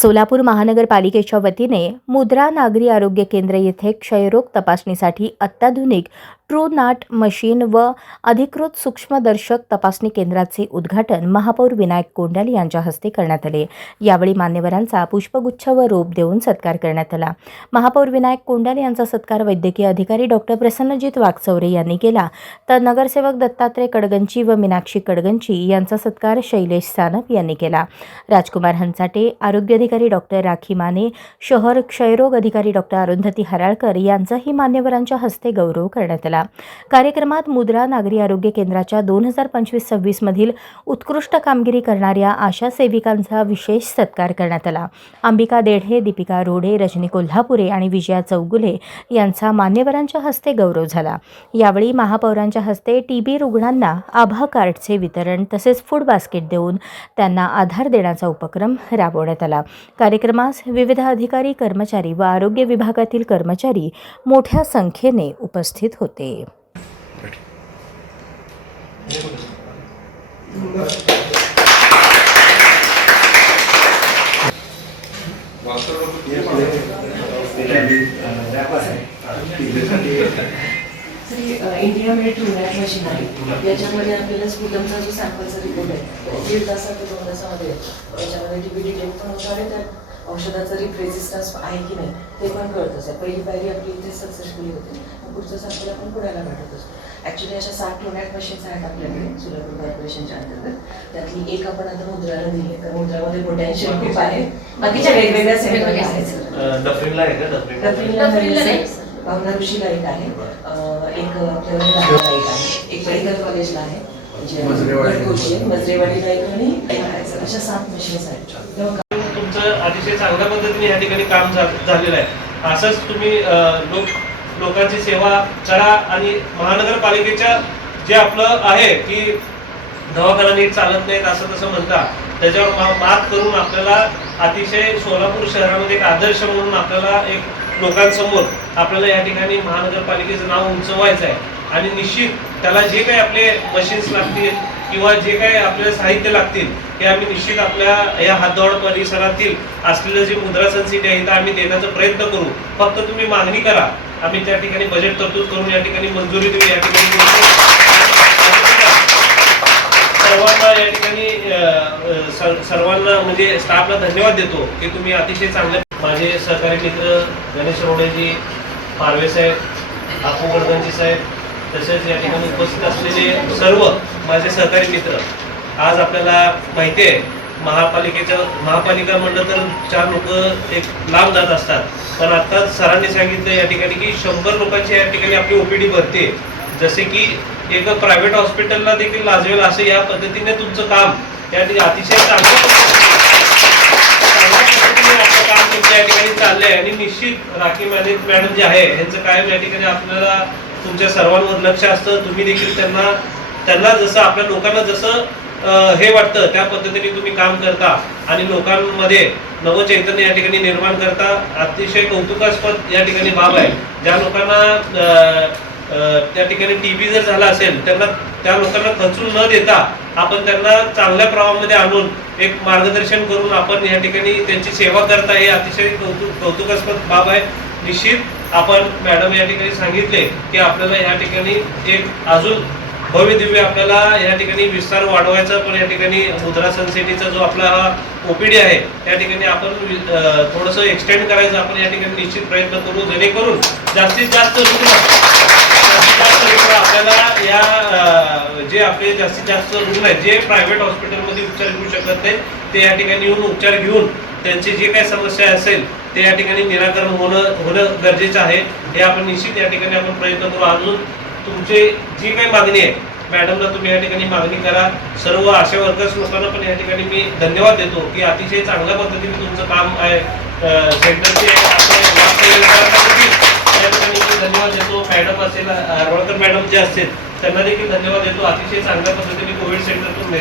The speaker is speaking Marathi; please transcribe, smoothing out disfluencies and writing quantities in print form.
सोलापूर महानगरपालिकेच्या वतीने मुद्रा नागरी आरोग्य केंद्र येथे क्षयरोग तपासणीसाठी अत्याधुनिक ट्रू नाट मशीन व अधिकृत सूक्ष्मदर्शक तपासणी केंद्राचे उद्घाटन महापौर विनायक कोंडाल यांच्या हस्ते करण्यात आले। यावेळी मान्यवरांचा पुष्पगुच्छ व रोप देऊन सत्कार करण्यात आला। महापौर विनायक कोंडाल यांचा सत्कार वैद्यकीय अधिकारी डॉक्टर प्रसन्नजीत वाघचौरे यांनी केला, तर नगरसेवक दत्तात्रय कडगंची व मीनाक्षी कडगंची यांचा सत्कार शैलेश सानप यांनी केला। राजकुमार हंचाटे, आरोग्य अधिकारी डॉक्टर राखी माने, शहर क्षयरोग अधिकारी डॉक्टर अरुंधती हराळकर यांचाही मान्यवरांच्या हस्ते गौरव करण्यात आला। कार्यक्रमात मुद्रा नागरी आरोग्य केंद्राच्या 2025-26 मधील उत्कृष्ट कामगिरी करणाऱ्या आशा सेविकांचा विशेष सत्कार करण्यात आला। अंबिका देढे, दीपिका रोडे, रजनी कोल्हापुरे आणि विजया चौगुले यांचा मान्यवरांच्या हस्ते गौरव झाला। यावेळी महापौरांच्या हस्ते टीबी रुग्णांना आभा कार्डचे वितरण तसेच फूड बास्केट देऊन त्यांना आधार देण्याचा उपक्रम राबवण्यात आला। कार्यक्रमास विविध अधिकारी, कर्मचारी व आरोग्य विभागातील कर्मचारी मोठ्या संख्येने उपस्थित होते। इंडिया मेड ट्रू नाट मशीन आहे। याच्यामध्ये आपल्याला स्पुटमचा जो सॅम्पलचा रिपोर्ट आहे 1.5 तासात ते 2 तासामध्ये याच्यामध्ये टीबी डिटेक्ट पण होतं आणि त्यात औषधाचा रेजिस्टन्स आहे की नाही ते पण कळतंच आहे। पहिली पायरी आपली इथे सक्सेसफुली होते, पुढचं सॅम्पल आपण पुण्याला पाठवतोच। ॲक्च्युली अशा 7 ट्रू नाट मशीन्स आहेत आपल्याकडे सोलापूर कॉर्पोरेशनच्या अंतर्गत। त्यातली एक आपण आता मुद्राला दिली आहे, तर मुद्रामध्ये पोटॅन्शियल खूप आहे। बाकीच्या वेगवेगळ्या सेंटर आहेत। डफरीनला भावना ऋषीला एक आहे, एक आपल्याला आहे, एक मेडिकल कॉलेजला आहे, मजरेवाडीला एक आणि अशा 7 मशीन्स आहेत। तुमचं अतिशय चांगल्या पद्धतीने या ठिकाणी काम झालेलं आहे। असंच तुम्ही लोकांची सेवा करा आणि महानगरपालिकेच्या जे आपलं आहे की दवाखाना नीट चालत नाहीत असं तसं म्हणता, त्याच्यावर मात करून आपल्याला अतिशय सोलापूर शहरामध्ये एक आदर्श म्हणून आपल्याला एक लोकांसमोर आपल्याला या ठिकाणी महानगरपालिकेचं नाव उंचवायचं आहे। आणि निश्चित त्याला जे काही आपले मशीन्स लागतील किंवा जे काही आपल्याला साहित्य लागतील ते आम्ही निश्चित आपल्या या हातदौड परिसरातील असलेलं जे मुद्रा सनसिटी आहे तर आम्ही देण्याचा प्रयत्न करू। फक्त तुम्ही मागणी करा, आम्ही त्या ठिकाणी बजेट तरतूद करून या ठिकाणी मंजुरी देऊ। या ठिकाणी सर्वांना म्हणजे स्टाफला धन्यवाद देतो की तुम्ही अतिशय चांगल्या। माझे सहकारी मित्र गणेश रोडेजी, पारवे साहेब, आपू गडगंजी साहेब, तसेच या ठिकाणी उपस्थित असलेले सर्व माझे सहकारी मित्र, आज आपल्याला माहिती आहे महापालिका म्हणलं तर 4 लोक एक लांब जात असतात, पण आता सरांनी सांगितलं या ठिकाणी की 100 लोकांची या ठिकाणी आपली ओपीडी भरते। जसे की एक प्रायव्हेट हॉस्पिटलला देखील लाजवेल असं या पद्धतीने तुमचं काम या ठिकाणी अतिशय चांगलं या ठिकाणी चाललंय। आणि निश्चित राखी मॅडम जे आहे यांचं कायम या ठिकाणी आपल्याला तुमच्या सर्वांवर लक्ष असतं। तुम्ही देखील त्यांना जसं आपल्या लोकांना जसं हे वाटतं त्या पद्धतीने तुम्ही काम करता आणि लोकांमध्ये नवचैतन्य या ठिकाणी निर्माण करता। अतिशय कौतुकास्पद या ठिकाणी बाब आहे। ज्या लोकांना त्या ठिकाणी टीबी जर झाला असेल त्यांना त्या लोकांना खचून न देता आपण त्यांना चांगल्या प्रवाहामध्ये आणून एक मार्गदर्शन करून आपण या ठिकाणी त्यांची सेवा करता, हे अतिशय कौतुकास्पद बाब आहे। निश्चित आपण मॅडम या ठिकाणी सांगितले की आपल्याला या ठिकाणी एक अजून भव्य दिव्य आपल्याला या ठिकाणी विस्तार वाढवायचा, पण या ठिकाणी मुद्रा सनसिटीचा जो आपला हा ओपीडी आहे त्या ठिकाणी आपण थोडंसं एक्सटेंड करायचं आपण या ठिकाणी निश्चित प्रयत्न करू, जेणेकरून जास्तीत जास्त आपल्याला या जे आपले जास्तीत जास्त रुग्ण आहेत जे प्रायव्हेट हॉस्पिटलमध्ये उपचार घेऊ शकत नाहीत ते या ठिकाणी येऊन उपचार घेऊन त्यांची जे काही समस्या असेल ते या ठिकाणी निराकरण होणं गरजेचं आहे। हे आपण निश्चित या ठिकाणी आपण प्रयत्न करू। अजून तुमचे जी काही मागणी आहे मॅडमला तुम्ही या ठिकाणी मागणी करा। सर्व आशा वर्कर्स लोकांना पण या ठिकाणी मी धन्यवाद देतो की अतिशय चांगल्या पद्धतीने तुमचं काम आहे। सेंटरचे या ठिकाणी मी धन्यवाद देतो। मॅडम असेल, हरवळकर मॅडम जे असतील त्यांना देखील धन्यवाद देतो। अतिशय चांगल्या पद्धतीने कोविड सेंटरतून